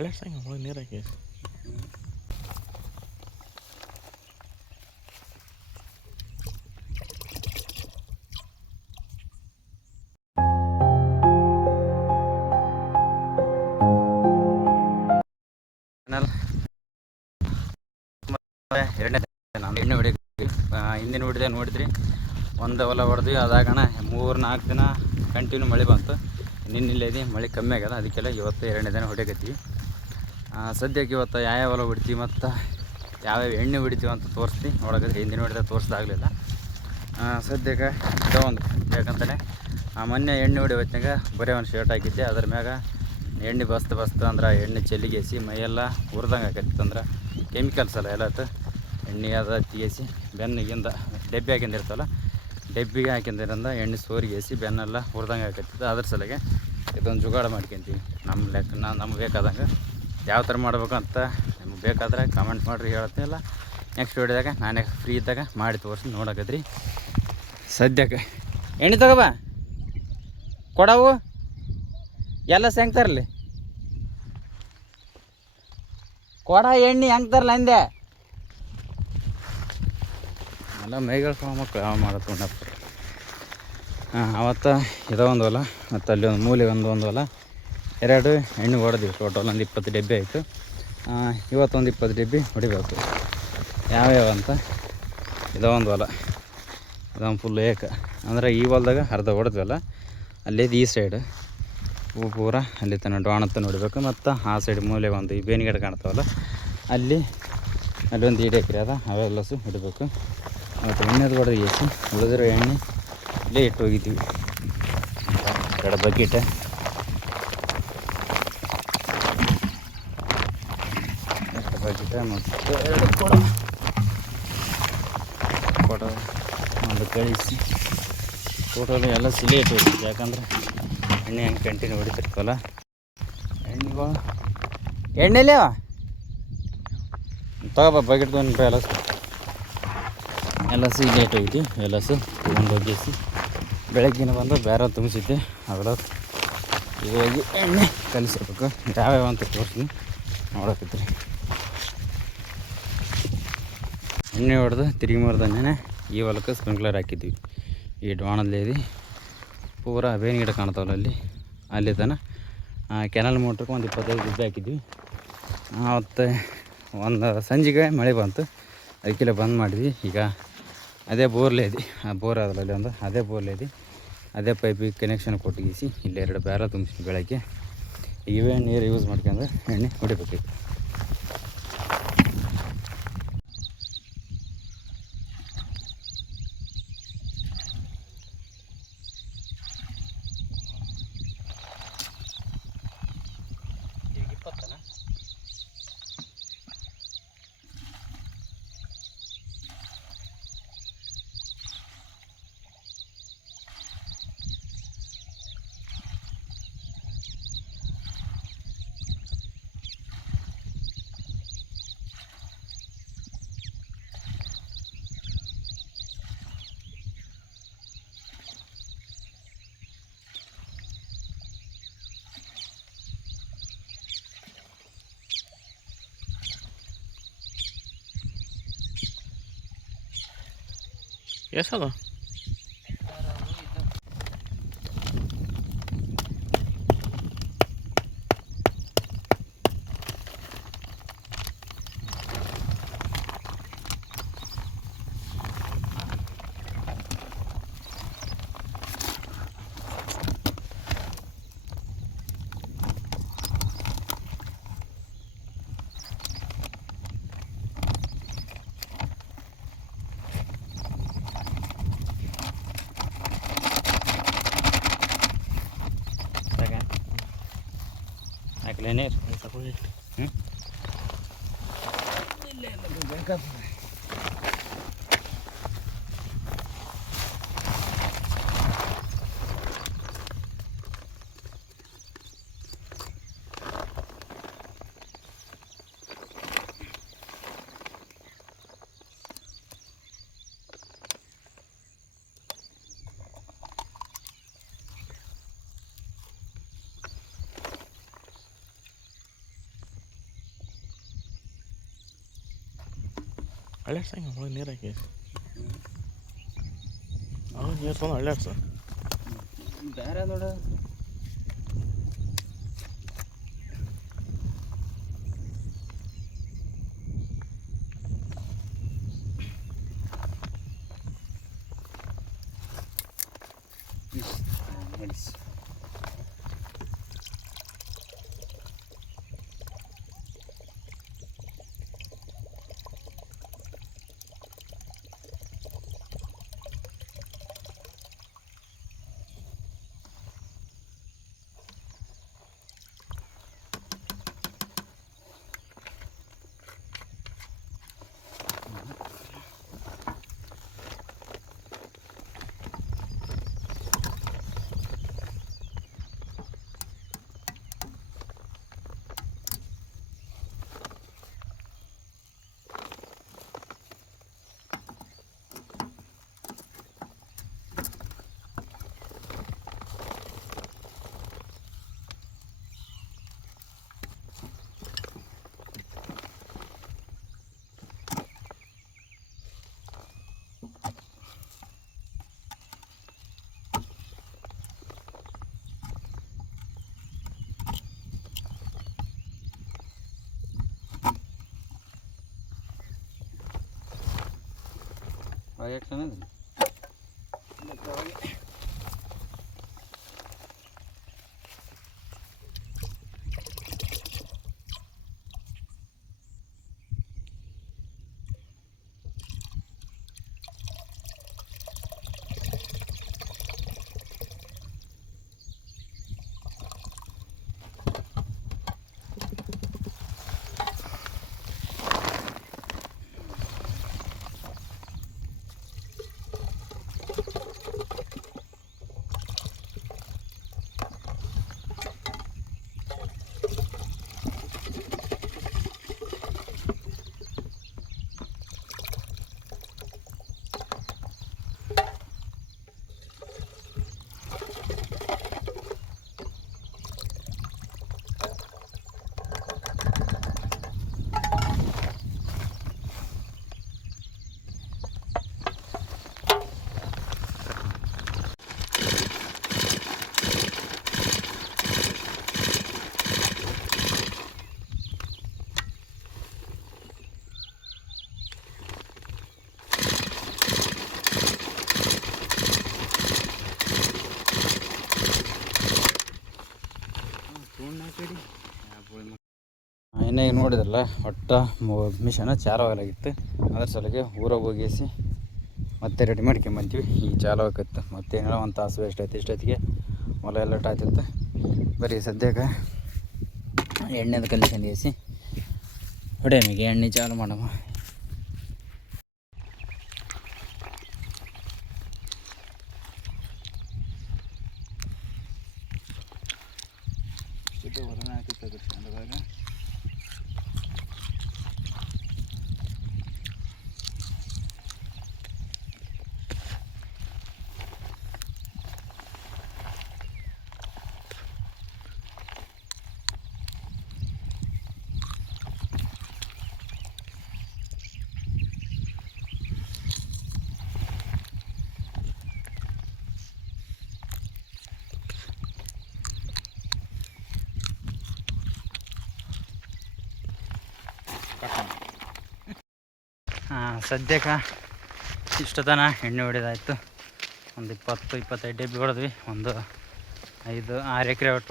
ಹಳೆ ಸಂಗ ಒಳಗೆ ನೀರು ಹಾಕಿ ಎಣ್ಣೆ ಹೊಡಿತೀವಿ. ಹಿಂದಿನ ಹೊಡೆದೆ ನೋಡಿದ್ರಿ, ಒಂದು ಹೊಲ ಹೊಡೆದ್ವಿ. ಅದಾಗಣ 3-4 ದಿನ ಕಂಟಿನ್ಯೂ ಮಳೆ ಬಂತು. ನಿನ್ನಿಲ್ಲದೆ ಮಳೆ ಕಮ್ಮಿ ಆಗ್ಯದ, ಅದಕ್ಕೆಲ್ಲ ಇವತ್ತು 2ನೇ ದಿನ ಹೊಡೆಯಕತ್ತೀವಿ. ಸದ್ಯಕ್ಕೆ ಇವತ್ತು ಯಾವ್ಯಾವ ಹೊಲ ಹೊಡಿತೀವಿ ಮತ್ತು ಯಾವ್ಯಾವ ಎಣ್ಣೆ ಹೊಡಿತೀವಿ ಅಂತ ತೋರಿಸ್ತೀವಿ. ನೋಡೋಕೆ ಹಿಂದಿನ ಹೊಡೆದ ತೋರಿಸ್ದಾಗಲಿಲ್ಲ. ಸದ್ಯಕ್ಕೆ ಇದೋ ಒಂದು ಯಾಕಂತಲೇ ಮೊನ್ನೆ ಎಣ್ಣೆ ಹೊಡಿ ಹೊತ್ತಿನಾಗ ಬರೀ ಒಂದು ಶರ್ಟ್ ಹಾಕಿದ್ದೆ. ಅದ್ರ ಮ್ಯಾಗ ಎಣ್ಣೆ ಬಸ್ತು ಅಂದ್ರೆ ಎಣ್ಣೆ ಚೆಲ್ಲಿಗೇಸಿ ಮೈಯೆಲ್ಲ ಹುರಿದಂಗೆ ಆಕೈತಿ. ಅಂದ್ರೆ ಕೆಮಿಕಲ್ಸ್ ಅಲ್ಲ ಎಲ್ಲತ್ತು ಎಣ್ಣೆ ಅದ ತೆಗಿಸಿ ಬೆನ್ನಿಗಿಂದ ಡಬ್ಬಿ ಹಾಕಿಂದಿರ್ತಲ್ಲ, ಡಬ್ಬಿಗೆ ಹಾಕಿಂದಿರಿಂದ ಎಣ್ಣೆ ಸೋರಿಗೇಸಿ ಬೆನ್ನೆಲ್ಲ ಹುರಿದಂಗೆ ಆಕೈತಿತ್ತು. ಅದ್ರ ಸಲಗೆ ಇದೊಂದು ಜುಗಾಡ ಮಾಡ್ಕೊತೀವಿ ನಮ್ಮ ಲೆಕ್ಕ. ನಮ್ಗೆ ಬೇಕಾದಂಗೆ ಯಾವ ಥರ ಮಾಡ್ಬೇಕು ಅಂತ ನಿಮ್ಗೆ ಬೇಕಾದ್ರೆ ಕಮೆಂಟ್ ಮಾಡಿರಿ, ಹೇಳ್ತೀನಿಲ್ಲ ನೆಕ್ಸ್ಟ್ ವಿಡಿಯೋದಾಗ ನಾನೇ ಫ್ರೀ ಇದ್ದಾಗ ಮಾಡಿ ತೋರಿಸಿ ನೋಡಕತ್ರಿ. ಸದ್ಯಕ್ಕೆ ಎಣ್ಣೆ ತಗೋಬಾ ಕೊಡವು ಎಲ್ಲ ಹೆಂಗೆ ತರಲಿ, ಕೊಡ ಎಣ್ಣೆ ಹೆಂಗೆ ತರಲ್ಲ ಅಂದೆ. ಎಲ್ಲ ಮೈಗಳು ಮಕ್ಕಳು ಯಾವ ಮಾಡತ್ತಪ್ಪ. ಅವತ್ತು ಇದೋ ಒಂದು ಹೊಲ ಮತ್ತು ಅಲ್ಲಿ ಒಂದು ಮೂಲೆ ಒಂದು ಹೊಲ 2 ಎಣ್ಣೆ ಹೊಡೆದ್ವಿ. ಟೋಟಲ್ ಒಂದು 20 ಡಬ್ಬಿ ಆಯಿತು. ಇವತ್ತೊಂದು 20 ಡಬ್ಬಿ ಹೊಡಿಬೇಕು. ಯಾವ್ಯಾವ ಅಂತ ಇದೋ ಒಂದು ಹೊಲ, ಇದೊಂದು ಫುಲ್ ಏಕ ಅಂದ್ರೆ ಈ ಹೊಲದಾಗ ಅರ್ಧ ಹೊಡೆದ್ವಲ್ಲ, ಅಲ್ಲಿದ್ದು ಈ ಸೈಡ್ ಪೂರ ಅಲ್ಲಿ ತನಕ ಡಾಣತ್ತ ನೋಡಬೇಕು. ಮತ್ತು ಆ ಸೈಡ್ ಮೂಲೆ ಒಂದು ಈ ಬೇನಿಗಡೆ ಕಾಣ್ತಾವಲ್ಲ, ಅಲ್ಲಿ ಒಂದು 2 ಎಕರೆ ಅದ, ಅವೆಲ್ಲಸು ಹಿಡಬೇಕು. ಮತ್ತು ಎಣ್ಣೆದು ಹೊಡೆದು ಏಸಿ ಉಳಿದಿರೋ ಎಣ್ಣೆ ಇಲ್ಲೇ ಇಟ್ಟು ಹೋಗಿದ್ದೀವಿ. 2 ಬಕೆಟ್ ಮತ್ತು 2 ಕೊಡ ಒಂದು ಕಳಿಸಿ ಟೋಟಲ್ ಎಲ್ಲ ಸಿಲೆ ಇಟ್ಟು ಹೋಗಿದ್ವಿ. ಯಾಕಂದ್ರೆ ಎಣ್ಣೆ ಹೆಂಗೆ ಕಂಟಿನ್ಯೂ ಹೊಡಿತಿರ್ತವಲ್ಲ ಎಣ್ಣೆಗಳು. ಎಣ್ಣೆಲೇ ತಗೋಬ ಬಕೆಟ್ ತೊಗೊಂಡು ಎಲ್ಲ ಇಲ್ಲೇ ಇಟ್ಟು ಹೋಗಿದ್ವಿ. ಎಲ್ಲಸು ತೊಗೊಂಡು ಹೋಗಿಸಿ ಬೆಳಗ್ಗಿನ ಬಂದು ಬೇರೆ ತುಂಬಿಸಿದ್ದೆ. ಅವೆಲ್ಲ ಇವಾಗಿ ಎಣ್ಣೆ ಕಲಿಸಿರ್ಬೇಕು. ಯಾವ್ಯಾವ ಅಂತ ತೋರಿಸಿ ನೋಡಕತ್ರಿ. ಎಣ್ಣೆ ಹೊಡೆದು ತಿರುಗಿ ಮರದನ್ನೇ ಈ ಹೊಲಕ್ಕೆ ಸ್ಪ್ರಿಂಕ್ಲರ್ ಹಾಕಿದ್ವಿ. ಈ ಡೋಣದಲ್ಲಿ ಪೂರ ಬೇವಿನ ಗಿಡ ಕಾಣ್ತಾವಲ್ಲ, ಅಲ್ಲಿ ತನ ಕೆನಲ್ ಮೋಟ್ರಿಗೆ ಒಂದು 25 ಡಬ್ಬಿ ಹಾಕಿದ್ವಿ. ಅವತ್ತು ಒಂದು ಸಂಜೆಗೆ ಮಳೆ ಬಂತು, ಅದಕ್ಕೆಲ್ಲ ಬಂದ್ ಮಾಡಿದ್ವಿ. ಈಗ ಅದೇ ಬೋರ್ಲೆ ಇದೆ, ಆ ಬೋರ್ ಅದರಲ್ಲಿ ಒಂದು ಅದೇ ಬೋರ್ಲೆ ಇದೆ, ಅದೇ ಪೈಪಿಗೆ ಕನೆಕ್ಷನ್ ಕೊಟ್ಟಿಗಿಸಿ ಇಲ್ಲಿ 2 ಬ್ಯಾರ ತುಂಬಿಸಿ ಬೆಳಗ್ಗೆ ಇವೇ ನೀರು ಯೂಸ್ ಮಾಡ್ಕೊಂಡು ಎಣ್ಣೆ ಹೊಡಿಬೇಕು. ಎಷ್ಟದ ಹಾಕ್ಲೇನೆ ಬೇಕಾಗ್ತದೆ. ಅಳ್ಳಾಡ್ಸ ಹಂಗೆ ಒಳಗೆ ನೀರು ಹಾಕಿ ಅವಾಗ ನೀರು ತೊಗೊಂಡು ಅಳ್ಳಾಡ್ಸ ಬೇರೆ ನೋಡ ನಡೆಸಿ ಯಾಕೆ ಚೆನ್ನಾಗಿದೆ ಇನ್ನೀಗ ನೋಡಿದ್ರಲ್ಲ ಒಟ್ಟು ಮಿಷನ್ ಚಾಲು ಆಗಲಾಗಿತ್ತು. ಅದ್ರ ಸಲಗೆ ಊರಾಗ ಹೋಗಿಸಿ ಮತ್ತೆ ರೆಡಿ ಮಾಡ್ಕೊಂಬಂತೀವಿ. ಈಗ ಚಾಲು ಆಗತ್ತೆ ಮತ್ತೇನೋ ಒಂದು ತಾಸು ಎಷ್ಟೈತಿ ಇಷ್ಟೊತ್ತಿಗೆ ಹೊಲ ಎಲ್ಲ ಆಯ್ತಿತ್ತು. ಬರೀ ಸದ್ಯಕ್ಕೆ ಎಣ್ಣೆದು ಕಲಿಸ್ಕೊಂಡು ಬೇಯಿಸಿ ಹೊಡೆಯಮಿಗೆ ಎಣ್ಣೆ ಚಾಲು ಮಾಡಮ್ಮ. ಸದ್ಯಕ್ಕೆ ಇಷ್ಟೊತ್ತನ ಎಣ್ಣೆ ಹೊಡೆದಾಯ್ತು. ಒಂದು 20-25 ಡಬ್ಬಿ ಹೊಡೆದ್ವಿ. ಒಂದು 5-6 ಎಕರೆ ಒಟ್ಟು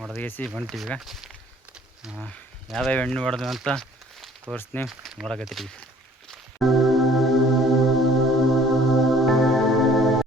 ಹೊಡೆದೇಸಿ ಹೊಂಟಿವಿ. ಈಗ ಯಾವ್ಯಾವ ಎಣ್ಣೆ ಹೊಡೆದ್ವಿ ಅಂತ ತೋರಿಸ್ತೀನಿ. ಹೊಡಗತ್ತೀವಿ.